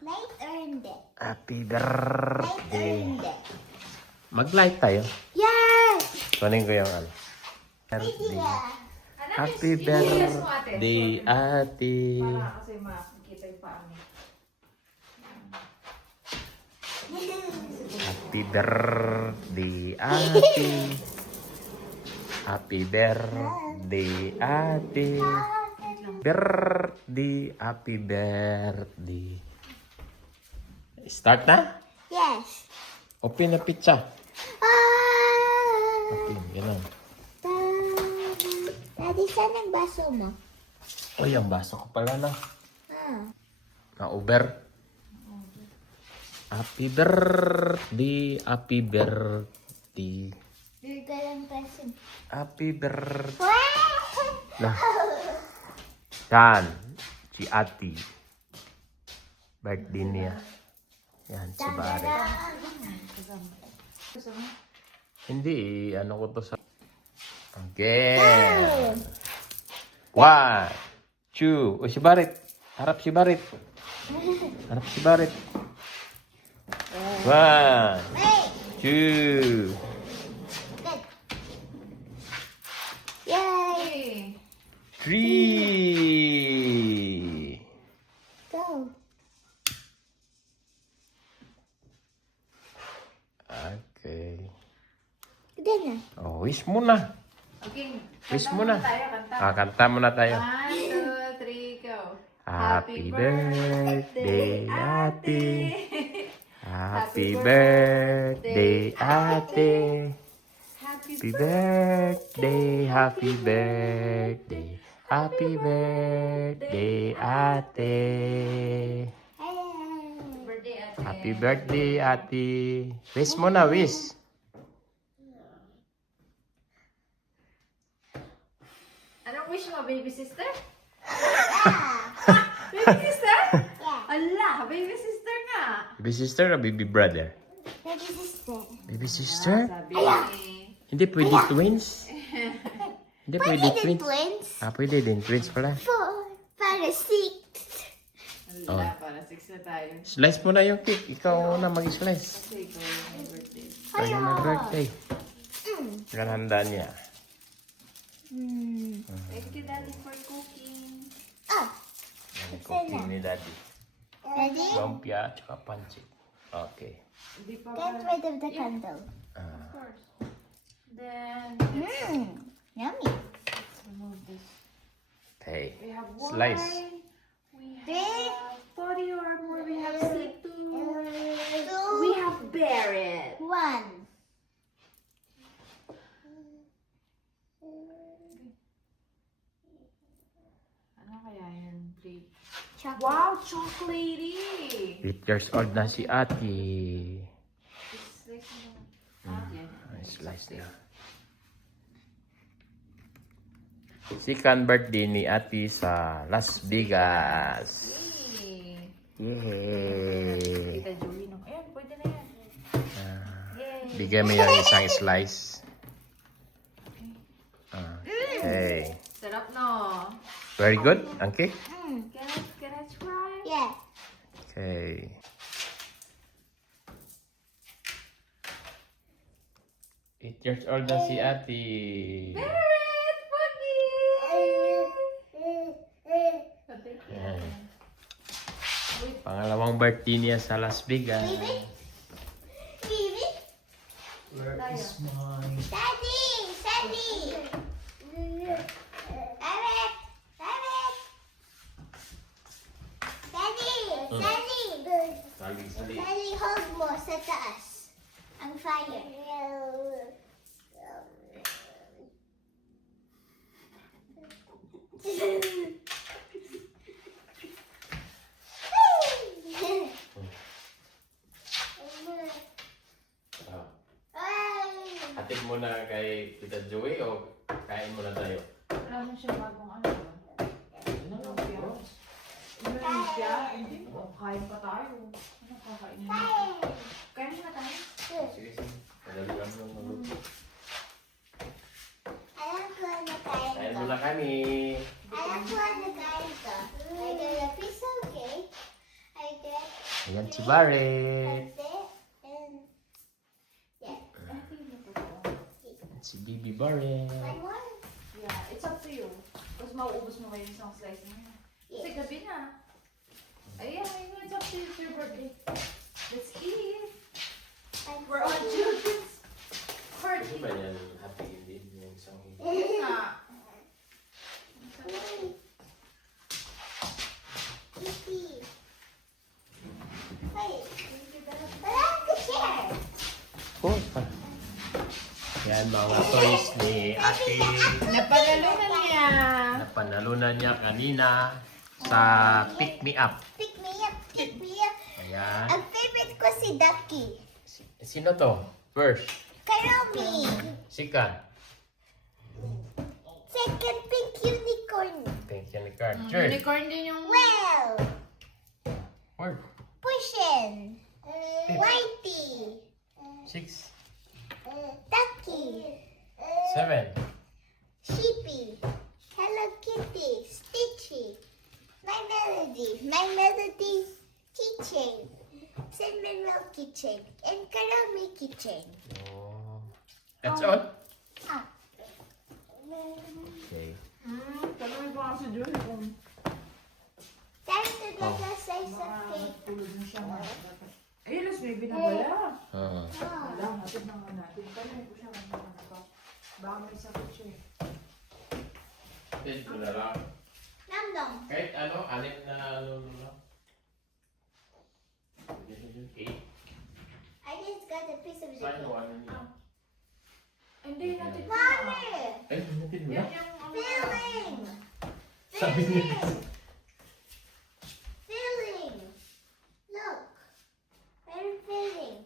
Light or hindi? Happy Light or birthday. hindi? Mag-light tayo. Yes! Kunin ko yung ano. Birthday. Happy birthday, ate. Para kasi makikita yung paa mo. Happy birthday, ate. Happy birthday, ate. Birthday, happy birthday. Start na? Yes. Open na pizza. Ah! Open, ganun. Daddy, saan ang baso mo? Uy, ang baso ko pala na. Ah. Na-over. Happy birthday, happy birthday. Bigay ka lang present. Happy birthday. Wow! Nah. Yan, si ate. Birthday niya. Yan, si Barry. Hindi, ano ko to sa... Again. 1, 2. O, si Barret. Harap si Barret. Harap si Barret. 1, Wait! 2. Good. Yay! 3. Go. Okay. Good na. Oh, wish muna. Okay. Wish Kanta muna. Tayo, kanta. Kanta muna tayo. 1, 2, 3, go. Happy birthday, ate. Happy birthday, ate. Happy birthday, happy birthday. Happy birthday, ate. Birthday, ate. Happy birthday, ate. Wish mo na, wish. Anong wish mo, baby sister? Yeah. Baby sister? Yeah. Ala, baby sister nga. Baby sister or baby brother? Baby sister. Baby sister? Sabi ni... Hindi pwede twins? Hindi pwede Pwede twins? twins? Ah, pwede din. Twins pala. 4 para 6. Ala, para 6 na tayo. Slice mo na yung cake. Ikaw na mag-slice. Kasi ikaw yung birthday. Ikaw yung mag-birthday. Mm. Ganhanda niya. Mm. Thank you, Daddy, for cooking. Oh, Yung cooking ni Daddy. ready? Lumpia at saka pancit. Okay. Hindi pa Get rid of the candle. Of course. Then, Yummy. remove this. Okay. We have Slice. wine. We Three. have body armor. We have C2. 2, We have Barrett. 1. Ano kaya yan? Plate. Chocolate. Wow, chocolatey! 8 years old na si ate. Slice mo. Ah, yan. Slice na. Second birthday ni ate sa Las Vegas. Yay! Yay! Tita Julie, no? Ayan, pwede na yan. Yay! Bigyan mo yung isang slice. Okay. Sarap, no? Very good. Ang cake? Can I try? Yeah. Okay. Eight years old na si ate. Barrett! Puggy! Thank you. Yan. Pangalawang birthday niya sa Las Vegas. Baby? Baby? Where is my... Daddy! Daddy! Rabbit! Rabbit! Daddy! Daddy! Sali. Daddy, hold mo sa taas. Ang fire. Hatid mo na kay Tita Joey o kain mo na tayo? Wala mo siya bagong ano. Lumpia? Hindi po. Kain pa tayo. Ano kakainin natin? Kain na tayo. Sige. Madali lang nung maluto. Alam ko na kain Kain ko. mo na kami. Alam ko na kain ko. I got a piece of cake. I get Ayan si Barret. And yeah, I think ito to. Si Bibi Barret. one more. Yeah, it's up to you. Tapos mauubos mo ngayon isang slice na yan. Kasi Yes. gabi na. Ayan, it's up to you. It's your birthday. Let's eat. We're on children's Hindi party. ba yan happy ending yung isang hindi? Yes na. Yippee. Wait, but I have the chair. Oh, pa. Yan mga toys ni Ate. Napanalo na niya. Napanalunan niya kanina sa Pick Me Up. Pick me up, pick me up. Ayan. Ang favorite ko si Ducky. Sino to? First. Karomi. Second. Second, pink unicorn. Pink unicorn. Third. Unicorn din yung... Well, Fourth. Pushin. Whitey. Six. Ducky. Seven. Sheepy. Hello Kitty. Stitchy. My Melody keychain. Cinnamon roll keychain. And Karomi keychain. Oh. That's all? Ah. Okay. Tanong ko kasi dyan kung Time to get a slice of cake. tulog na siya. Ayun, mas may binabala. Uh, Oh. Wala, hatid na nga natin. Tanong ko siya kung ano ba. Baka may sakit siya eh. Ito na lang. Nom nom. Kahit ano, anim na ano lang. Eight. I just got a piece of Saan the yung ano niya? Hindi, natin ko na. Mommy! Ay, natin mo na. Yan yung ano. Filling! Sabi niya. Filling! Look! I'm filling.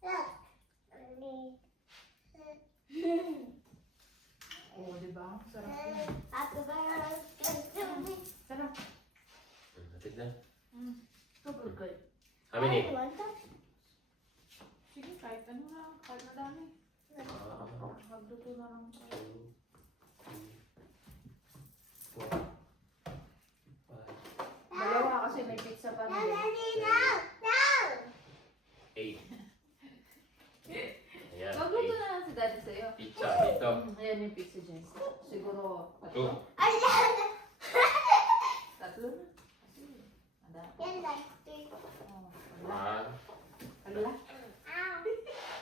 Look! Oo, diba? Sarap yun. Happy birthday to me. Sarap. Natin na. Super good. How many? I want that. Sige, kahit ano na. Kahit madami. Magluto na lang tayo. 2, 3, 4, 5, Dalawa kasi may pizza pa No, rin. Daddy, no! No! 8. Ayan, Magluto 8. na lang si daddy sa'yo. Pizza dito. Ayan yung pizza dyan. Siguro 2. tatlo. Ayan! Tatlo na. Kasi, madami. Yan like three. Oh, wala. 1. Wala. Ow.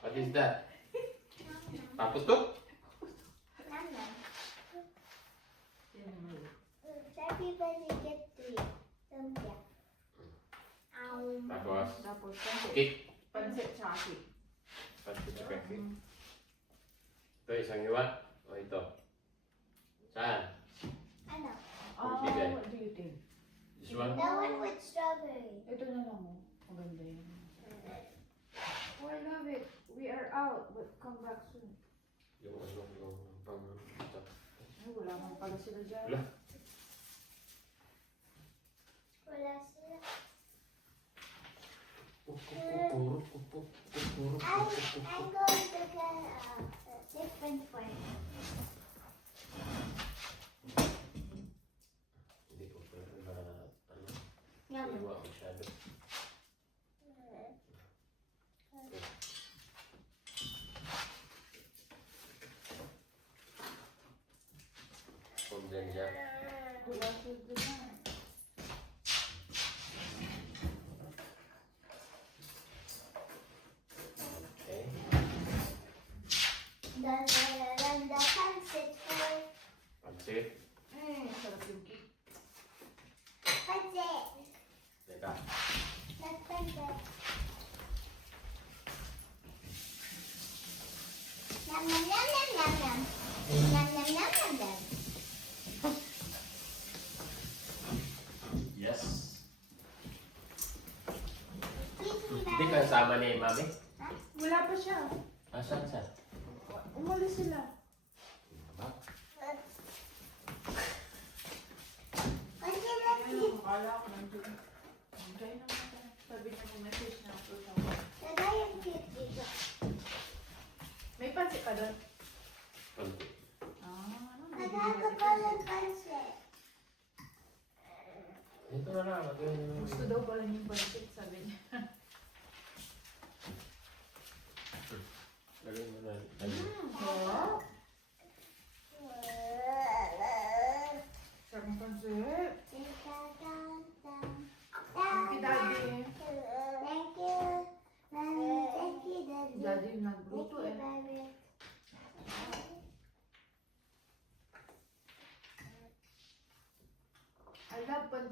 What is that? Tapos to? Nom nom. Yan yung mali. Everybody get three. Lumpia. Tapos, Tapos, pansit. cake. Pansit tsaka cake. Pansit chicken cake. Ito, isang iwa. O ito. Saan? Ano? Ah, Bigay. what do you think? This one? The one with strawberry. Ito na lang oh. Maganda yun. Oh, I love it. We are out, but come back soon. Yung ano, yung pang... ito. Ay, wala man pala sila dyan. Wala. Wala sila. I'm going to get a different one. Hindi ko pwede na, ano, Yum. iwa masyado. Kung dyan dyan. Wala sila dyan. Okay. The sunset for Pansit. Sarap yung cake. sunset. Teka. That's sunset. Yum yum yum yum yum yum. Yum yum yum yum yum. Yes. Please be Hindi back. ka kasama ni Mami? Wala pa siya. Asan siya? Umalis sila. Kasi let's Ayun, akala ko nandun. Try naman tayo. Sabi niya mo message na ako sa Lagay yung cute dito. May pansit ka doon? Konti. Ah, ano? Nagkakapalang pansit. Ito na lang. Gusto daw pala yung pansit, sabi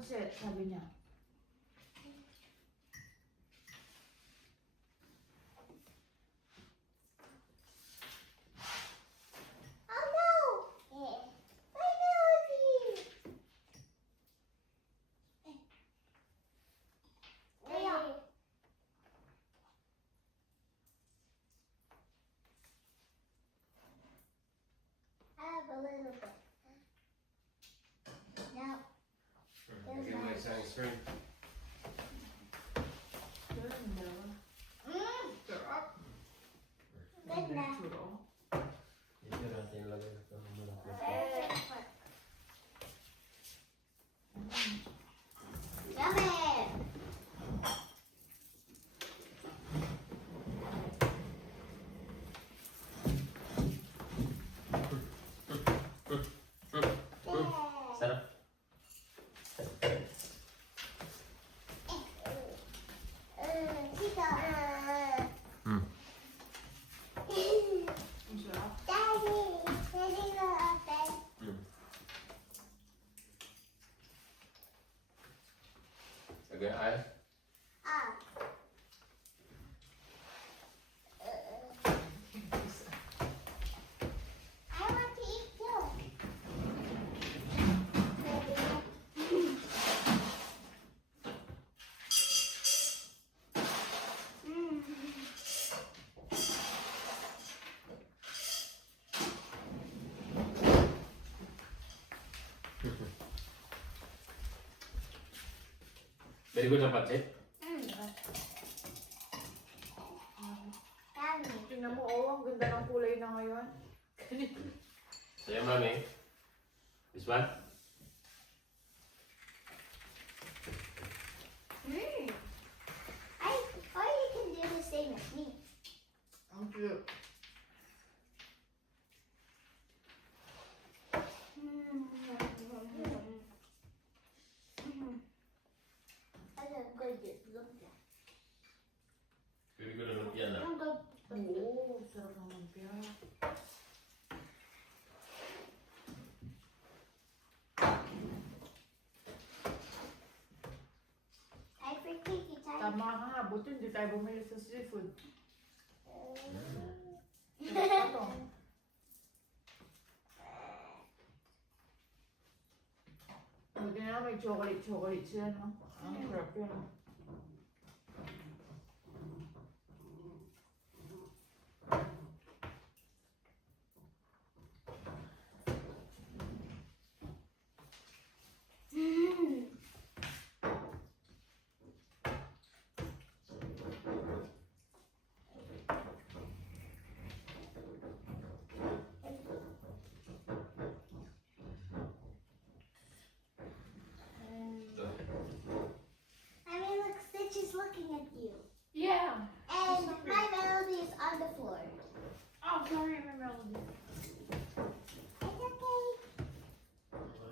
set, sabi niya. Oh no! My melody! There. I have a little bit. Now, Give my sign screen. Sarap. good now. Churro. Ito natin lagay ito. Perfect for. Yummy! Sarap. Chica. Hmm. Ang sarap. Daddy, Daddy will open. Lagay ay. Ah. I want to eat too. Mm. Very good ang pancit. Daddy. Tingnan mo, oh, ang ganda ng kulay na ngayon. Sa'yo, mami. This one? Mm. Or you can do the same as me. Ang cute. Very good ang lumpia na. Oo, sarap ng lumpia. Time for cookie time. Tama ka, buti hindi tayo bumili sa seafood. Buti na may chocolate siya, no? Ang sarap yun. Mm. I mean, look, Stitch is looking at you. Yeah. And my melody is on the floor. Oh, sorry, my melody. It's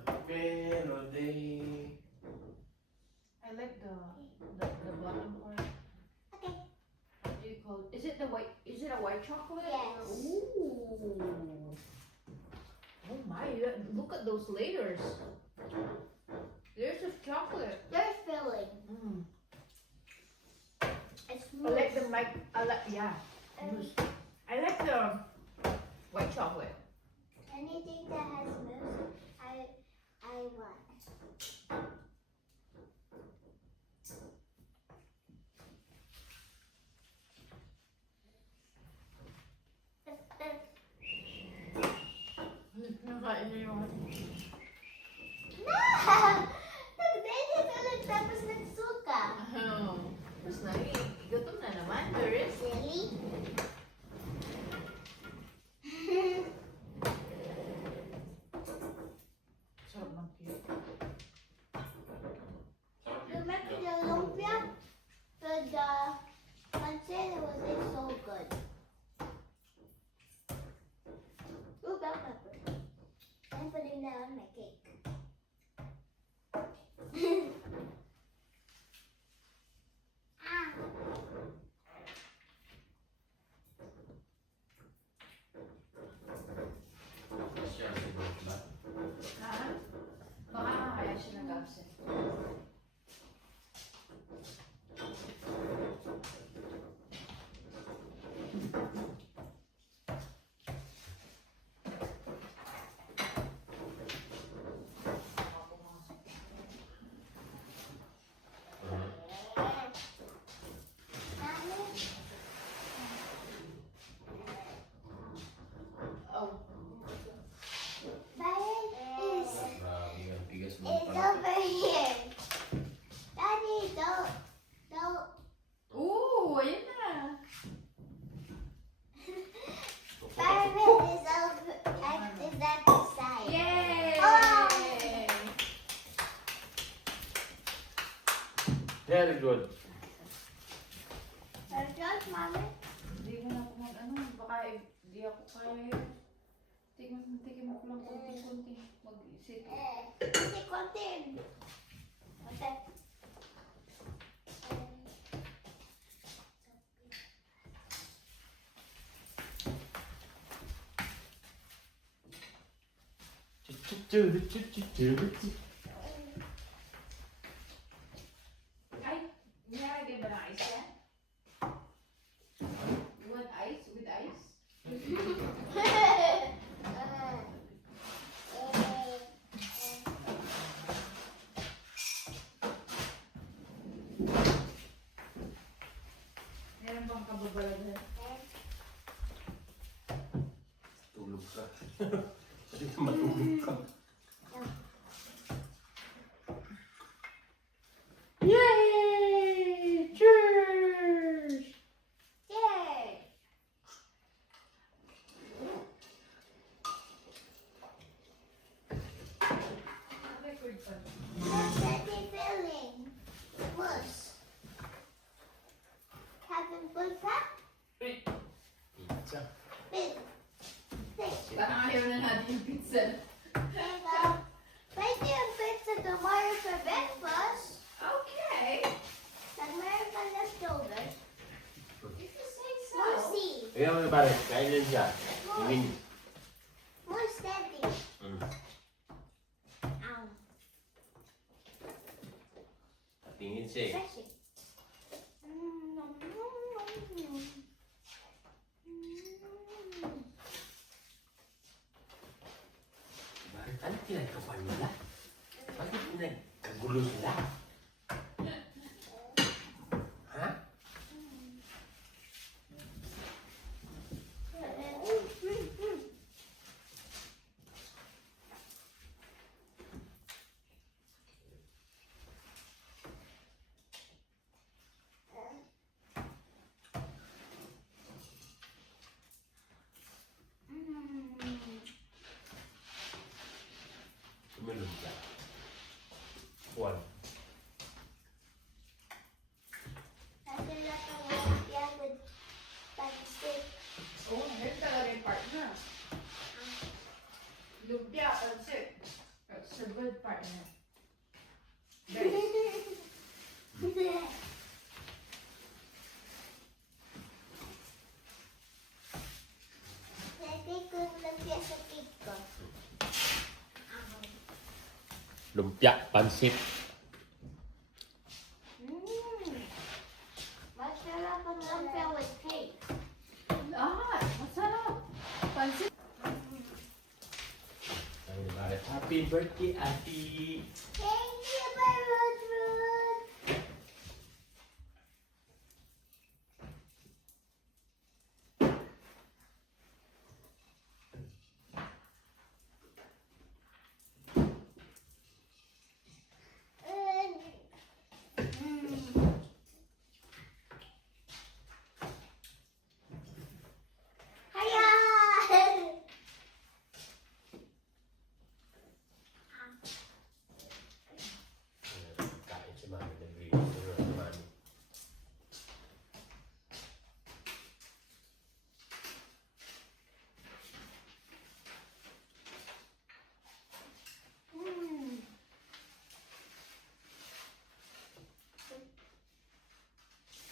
okay. Melody. I like the bottom part. Okay. What do you call it? Is it the white? Is it a white chocolate? Yes. Ooh. Oh my! Look at those layers. Layers of chocolate. They're filling. Mm. It's I like the mousse. mic. I like mousse. I like the white chocolate. Anything that has mousse, I want. Nakain niya yung No! Nagdede tulad tapos nagsuka. Tapos na gutom na naman, Doris. Silly. Sarap ng cake. Remember the lumpia? The pancit wasn't so good. Ooh, bell pepper. I'm putting that on my good. George, Mommy. Hindi mo na ako ano, baka hindi ako kaya. Tikim mo ko lang konti-konti. Mag-isip. Kasi konti. Okay. Ay, nilagay ba ng ice yan? You want ice with ice? Meron bang kababalaghan? Tulog ka. Hindi ka matulog ka. Yay! Cheers! Yay! Record pa. Happy feeling. Mush. Having good pap? Pizza. Big. Big. Parang ayaw na natin yung pizza. Pwede yung pizza tomorrow for breakfast. Okay. Tomorrow for leftovers. If you say so. Mushi. Ikaw mo pare, kain yan siya. Imin. Mush, Daddy. Ow. Tingin siya eh. Refreshing. Nom, nom, nom, nom. Bakit ano pinagkapan nila? Bakit pinagkagulo sila? Ha? Uminom ka. One. Kasi lahat ng lumpia with pancit. Oh, meron talaga yung partner. Lumpia, pancit. That's a good partner. Guys, Lagay ko yung lumpia sa cake ko. Lumpia, pansit. Masarap ang lumpia with cake. lahat. Masarap. Pancit. Ay, bakit? Happy birthday, Ate! Thank you, my Rod. Hiya! Kain si Mami ng green. Pero si Mami.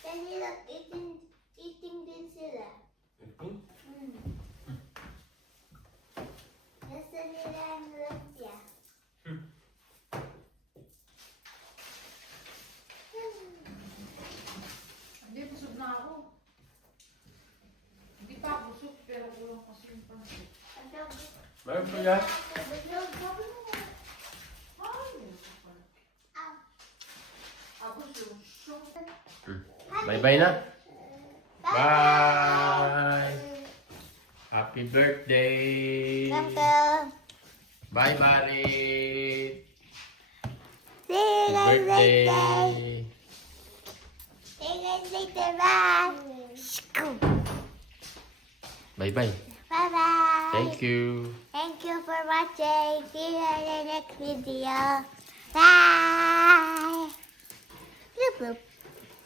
Kanila eating din sila. Nasa nila ang lumpia. Hindi, busog na ako. Hindi pa ako busog, pero kulang kasi yung pancit. Meron pa yan? Ay, ako susok. Bye-bye na. Bye! Happy birthday! Uncle. Bye, Marit! See you Happy guys later. birthday! See you guys later. Bye. Bye-bye. Bye-bye. Thank you. Thank you for watching. See you in the next video. Bye. Bloop, bloop.